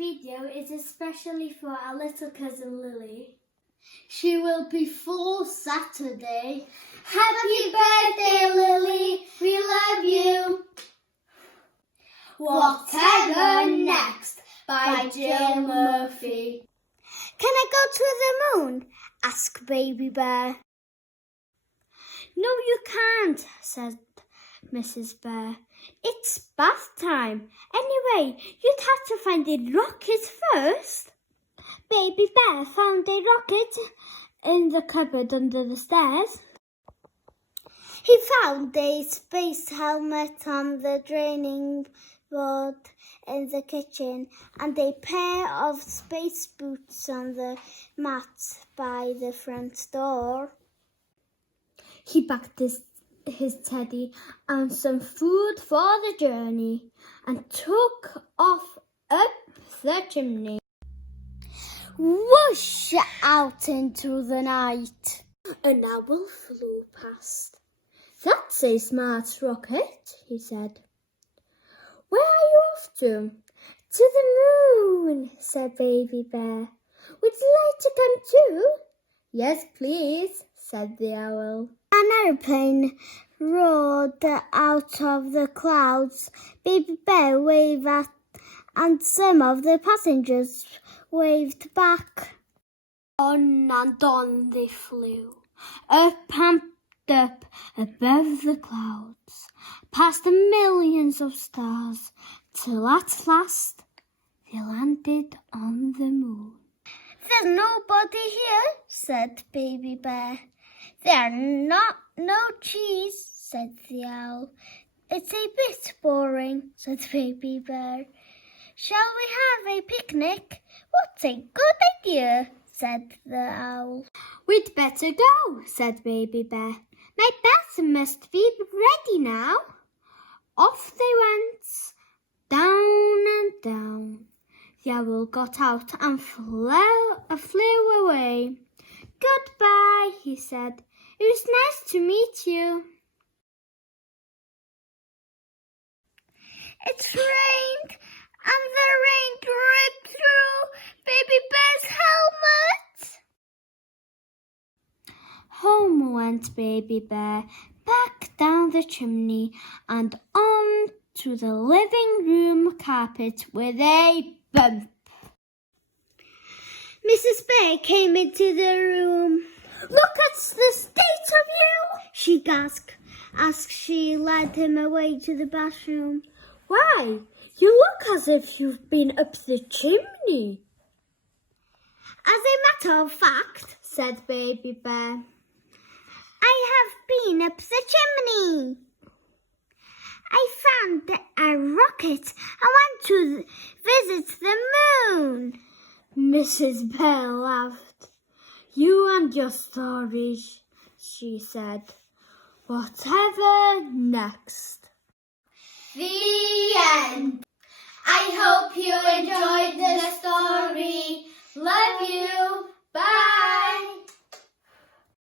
video is especially for our little cousin Lily. She will be 4 Saturday. Happy birthday, Lily! We love you! Whatever Next by Jill Murphy. Can I go to the moon? Asked Baby Bear. No, you can't, said Mrs. Bear. It's bath time. Anyway, you'd have to find a rocket first. Baby Bear found a rocket in the cupboard under the stairs. He found a space helmet on the draining board in the kitchen and a pair of space boots on the mat by the front door. He packed his teddy and some food for the journey and took off up the chimney. Whoosh out into the night. An owl flew past. That's a smart rocket, he said. Where are you off to? To the moon, said Baby Bear. Would you like to come too? Yes, please, said the owl. An aeroplane roared out of the clouds. Baby Bear waved at, and some of the passengers waved back. On and on they flew, up and up above the clouds, past the millions of stars, till at last they landed on the moon. There's nobody here, said Baby Bear. There are no trees, said the owl. It's a bit boring, said Baby Bear. Shall we have a picnic? What a good idea, said the owl. We'd better go, said Baby Bear. My bath must be ready now. Off they went, down and down. The owl got out and flew away. Goodbye, he said. It was nice to meet you. It rained, and the rain dripped through Baby Bear's helmet. Home went Baby Bear, back down the chimney and on to the living room carpet with a bump. Mrs. Bear came into the room. Look at the state of you, she gasped as she led him away to the bathroom. Why, you look as if you've been up the chimney. As a matter of fact, said Baby Bear, I have been up the chimney. I found a rocket and went to visit the moon. Mrs. Bear laughed. You and your stories, she said. Whatever next? The end. I hope you enjoyed the story. Love you.